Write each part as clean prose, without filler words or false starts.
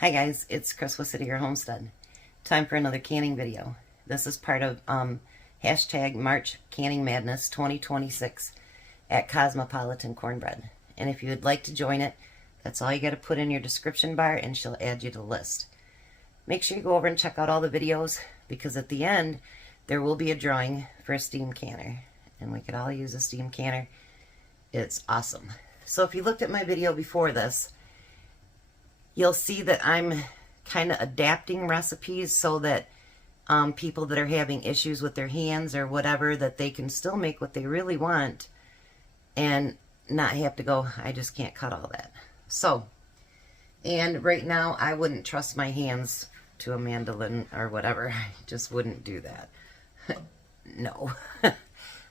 Hi guys, it's Chris with City Your Homestead. Time for another canning video. This is part of hashtag March Canning Madness 2026 at Cosmopolitan Cornbread. And if you would like to join it, that's all you got to put in your description bar and she'll add you to the list. Make sure you go over and check out all the videos because at the end there will be a drawing for a steam canner. And we could all use a steam canner. It's awesome. So if you looked at my video before this, you'll see that I'm kind of adapting recipes so that people that are having issues with their hands or whatever, that they can still make what they really want and not have to go, I just can't cut all that. So, and right now I wouldn't trust my hands to a mandolin or whatever. I just wouldn't do that. No.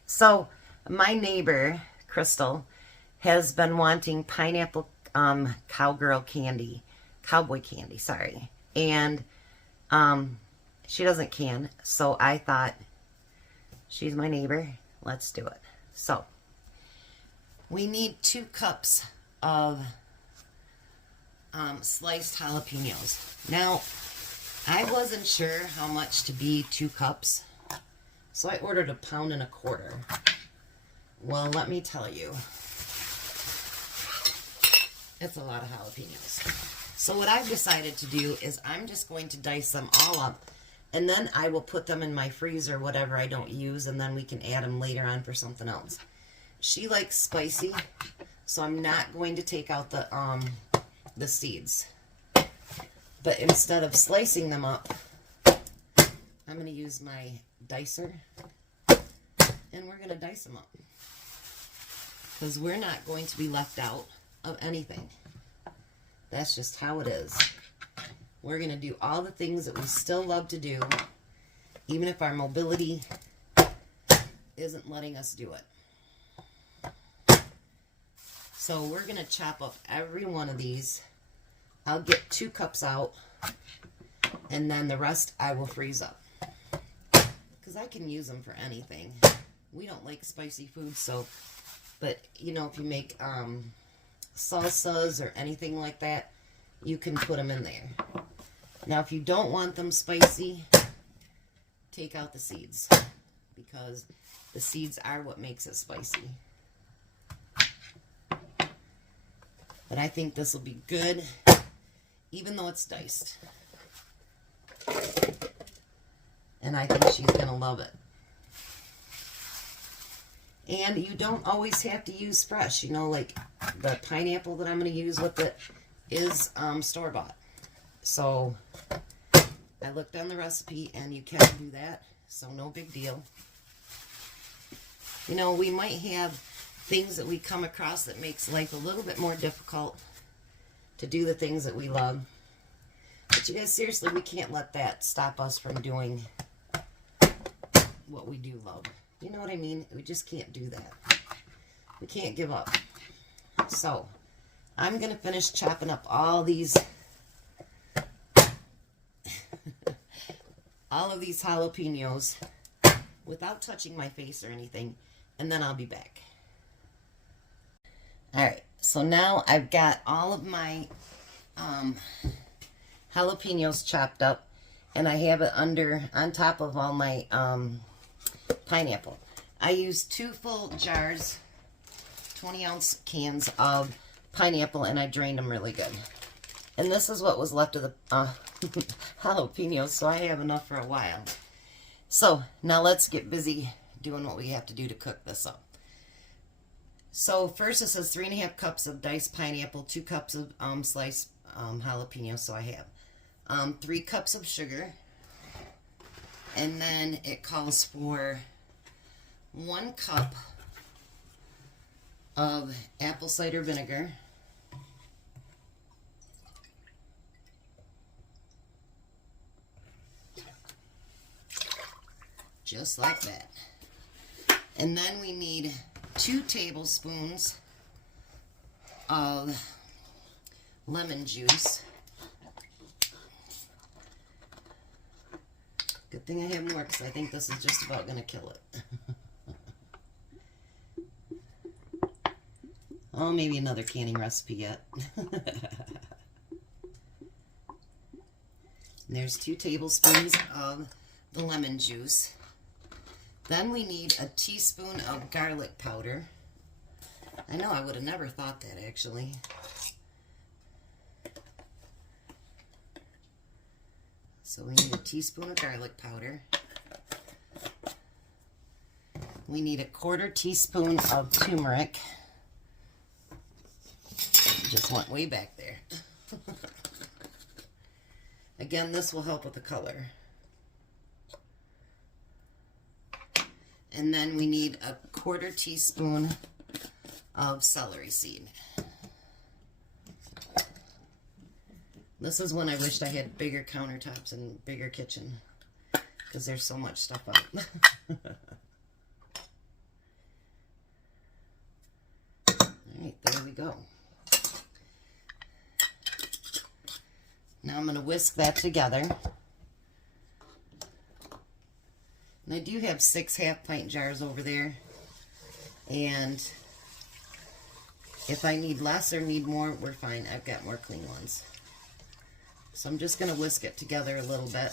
So, my neighbor, Crystal, has been wanting pineapple cowboy candy, sorry. And she doesn't can, so I thought, she's my neighbor, let's do it. So, we need 2 cups of sliced jalapenos. Now, I wasn't sure how much to be 2 cups, so I ordered 1.25 pounds. Well, let me tell you, it's a lot of jalapenos. So what I've decided to do is I'm just going to dice them all up, and then I will put them in my freezer, whatever I don't use, and then we can add them later on for something else. She likes spicy, so I'm not going to take out the seeds. But instead of slicing them up, I'm going to use my dicer, and we're going to dice them up. Because we're not going to be left out of anything. That's just how it is. We're going to do all the things that we still love to do, even if our mobility isn't letting us do it. So we're going to chop up every one of these. I'll get 2 cups out, and then the rest I will freeze up. Because I can use them for anything. We don't like spicy food, so, but, you know, if you make salsas or anything like that, you can put them in there. Now, if you don't want them spicy, take out the seeds, because the seeds are what makes it spicy. But I think this will be good, even though it's diced. And I think she's going to love it. And you don't always have to use fresh. You know, like the pineapple that I'm going to use with it is store-bought. So I looked on the recipe and you can do that. So no big deal. You know, we might have things that we come across that makes life a little bit more difficult to do the things that we love. But you guys, seriously, we can't let that stop us from doing what we do love. You know what I mean? We just can't do that. We can't give up. So, I'm going to finish chopping up all these all of these jalapenos without touching my face or anything, and then I'll be back. Alright, so now I've got all of my jalapenos chopped up, and I have it on top of all my pineapple. I used 2 full jars, 20-ounce cans of pineapple, and I drained them really good. And this is what was left of the jalapenos, so I have enough for a while. So, now let's get busy doing what we have to do to cook this up. So, first it says 3.5 cups of diced pineapple, 2 cups of sliced jalapenos, so I have 3 cups of sugar. And then it calls for 1 cup of apple cider vinegar, just like that. And then we need 2 tablespoons of lemon juice. Good thing I have more, because I think this is just about going to kill it. Oh, maybe another canning recipe yet. There's 2 tablespoons of the lemon juice. Then we need a teaspoon of garlic powder. I know, I would have never thought that actually. So we need a teaspoon of garlic powder. We need a 1/4 teaspoon of turmeric. Just went way back there. Again, this will help with the color. And then we need a 1/4 teaspoon of celery seed. This is when I wished I had bigger countertops and bigger kitchen, because there's so much stuff out. Alright, there we go. Now I'm going to whisk that together. And I do have 6 half-pint jars over there. And if I need less or need more, we're fine. I've got more clean ones. So I'm just going to whisk it together a little bit.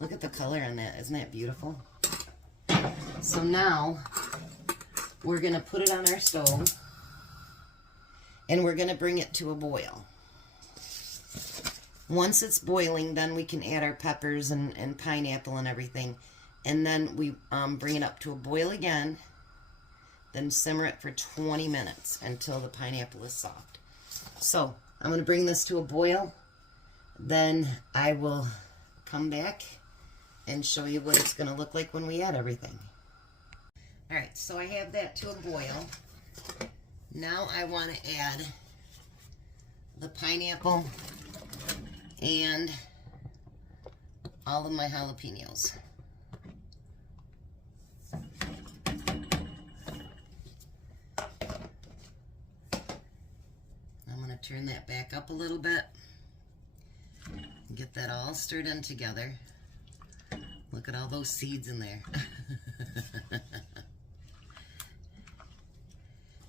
Look at the color on that. Isn't that beautiful? So now we're going to put it on our stove. And we're going to bring it to a boil. Once it's boiling, then we can add our peppers and pineapple and everything. And then we bring it up to a boil again. Then simmer it for 20 minutes until the pineapple is soft. So I'm going to bring this to a boil. Then I will come back and show you what it's going to look like when we add everything. Alright, so I have that to a boil. Now I want to add the pineapple and all of my jalapenos. I'm going to turn that back up a little bit and get that all stirred in together. Look at all those seeds in there.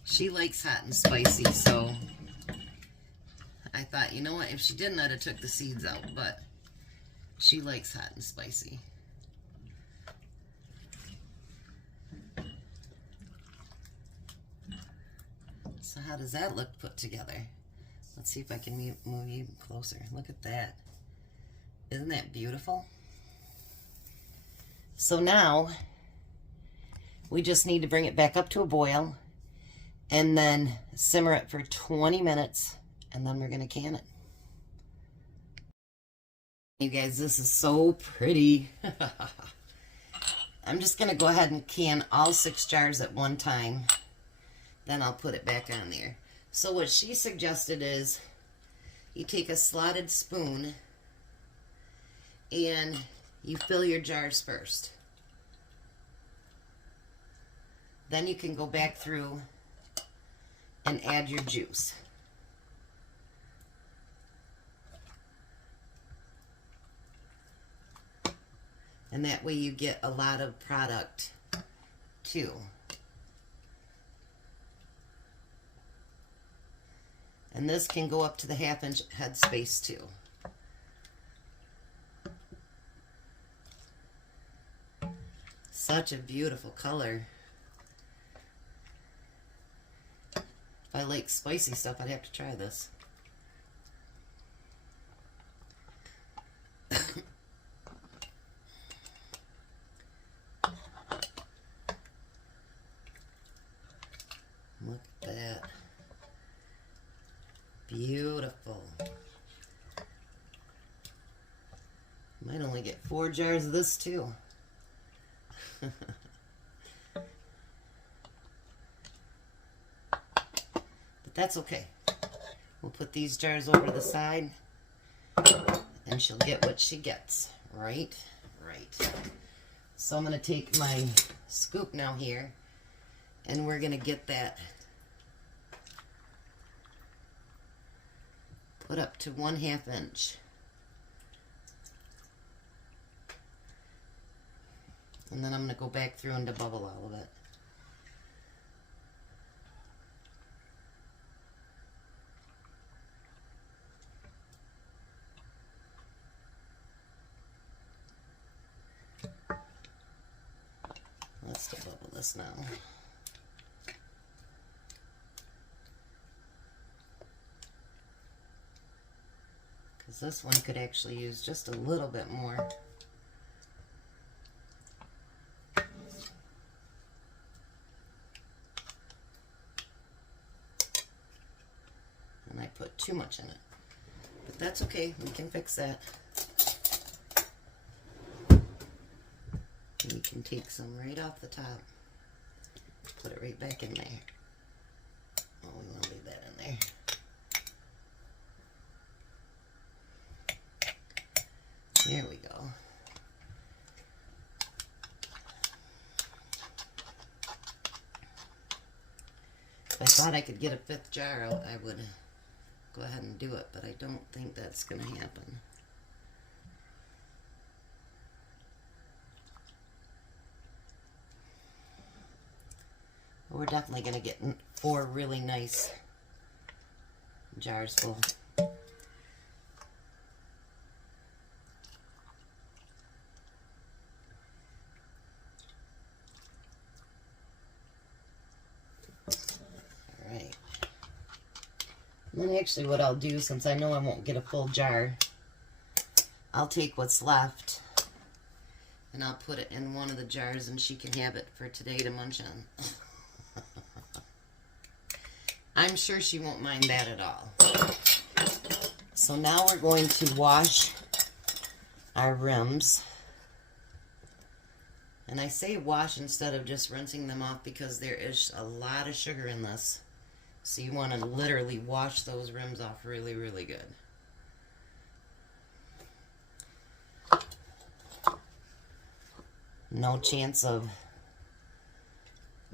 She likes hot and spicy, so I thought, you know what, if she didn't, I'd have took the seeds out, but she likes hot and spicy. So how does that look put together? Let's see if I can move you closer. Look at that. Isn't that beautiful? So now we just need to bring it back up to a boil and then simmer it for 20 minutes, and then we're going to can it. You guys, this is so pretty. I'm just going to go ahead and can all 6 jars at one time. Then I'll put it back on there. So what she suggested is you take a slotted spoon and you fill your jars first. Then you can go back through and add your juice. And that way you get a lot of product too. And this can go up to the 1/2 inch head space too. Such a beautiful color. If I like spicy stuff, I'd have to try this. Look at that. Beautiful. Might only get 4 jars of this too. But that's okay. We'll put these jars over to the side and she'll get what she gets. Right? Right. So I'm going to take my scoop now here and we're going to get that put up to 1/2 inch. And then I'm going to go back through and debubble all of it. this now. Because this one could actually use just a little bit more. And I put too much in it. But that's okay, we can fix that. And you can take some right off the top, put it right back in there. Oh, we want to leave that in there. There we go. If I thought I could get a 5th jar out, I would go ahead and do it, but I don't think that's going to happen. We're definitely going to get 4 really nice jars full. Alright. And then actually what I'll do, since I know I won't get a full jar, I'll take what's left and I'll put it in one of the jars and she can have it for today to munch on. I'm sure she won't mind that at all. So now we're going to wash our rims. And I say wash instead of just rinsing them off because there is a lot of sugar in this. So you want to literally wash those rims off really, really good. No chance of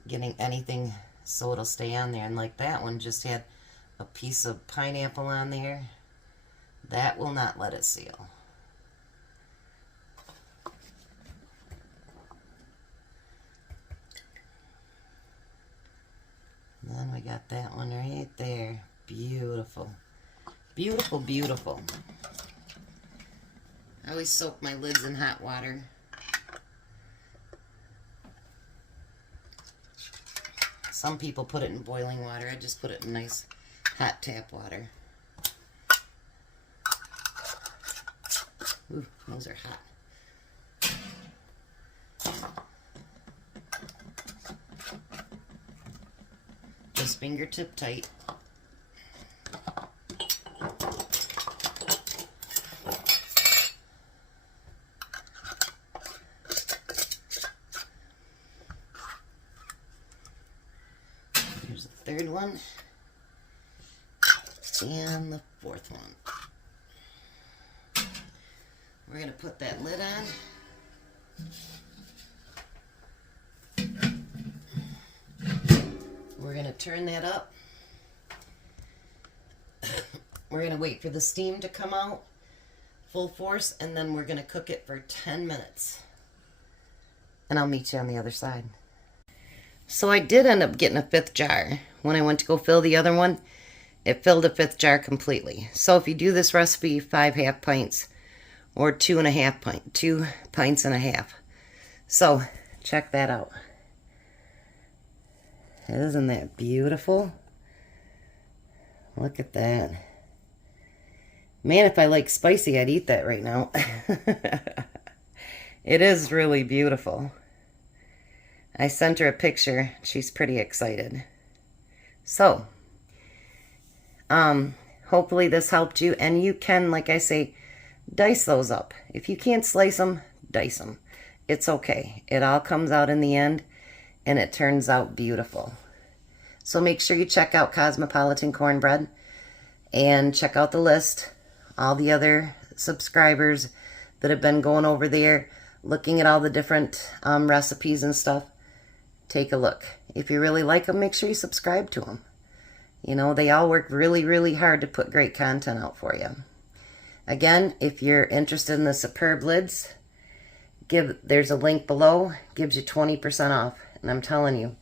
getting anything so it'll stay on there. And like that one just had a piece of pineapple on there. That will not let it seal. And then we got that one right there. Beautiful. Beautiful, beautiful. I always soak my lids in hot water. Some people put it in boiling water. I just put it in nice hot tap water. Ooh, those are hot. Just fingertip tight. Here's the 3rd one. And the 4th one. We're going to put that lid on. We're going to turn that up. We're going to wait for the steam to come out full force, and then we're going to cook it for 10 minutes. And I'll meet you on the other side. So I did end up getting a 5th jar. When I went to go fill the other one, it filled a 5th jar completely. So if you do this recipe, 5 half pints or 2 pints and a half. So check that out. Isn't that beautiful? Look at that. Man, if I like spicy, I'd eat that right now. It is really beautiful. I sent her a picture. She's pretty excited. So, hopefully this helped you. And you can, like I say, dice those up. If you can't slice them, dice them. It's okay. It all comes out in the end, and it turns out beautiful. So make sure you check out Cosmopolitan Cornbread and check out the list. All the other subscribers that have been going over there, looking at all the different recipes and stuff. Take a look. If you really like them, make sure you subscribe to them. You know, they all work really, really hard to put great content out for you. Again, if you're interested in the superb lids, there's a link below. Gives you 20% off. And I'm telling you,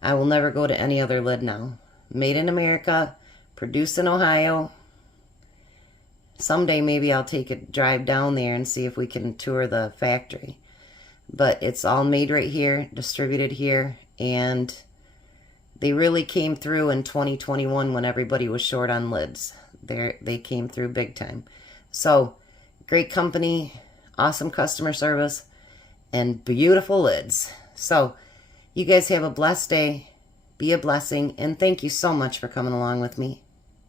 I will never go to any other lid now. Made in America, produced in Ohio. Someday maybe I'll take a drive down there and see if we can tour the factory. but it's all made right here, distributed here, and they really came through in 2021 when everybody was short on lids. They came through big time. So, great company, awesome customer service, and beautiful lids. So, you guys have a blessed day. Be a blessing, and thank you so much for coming along with me.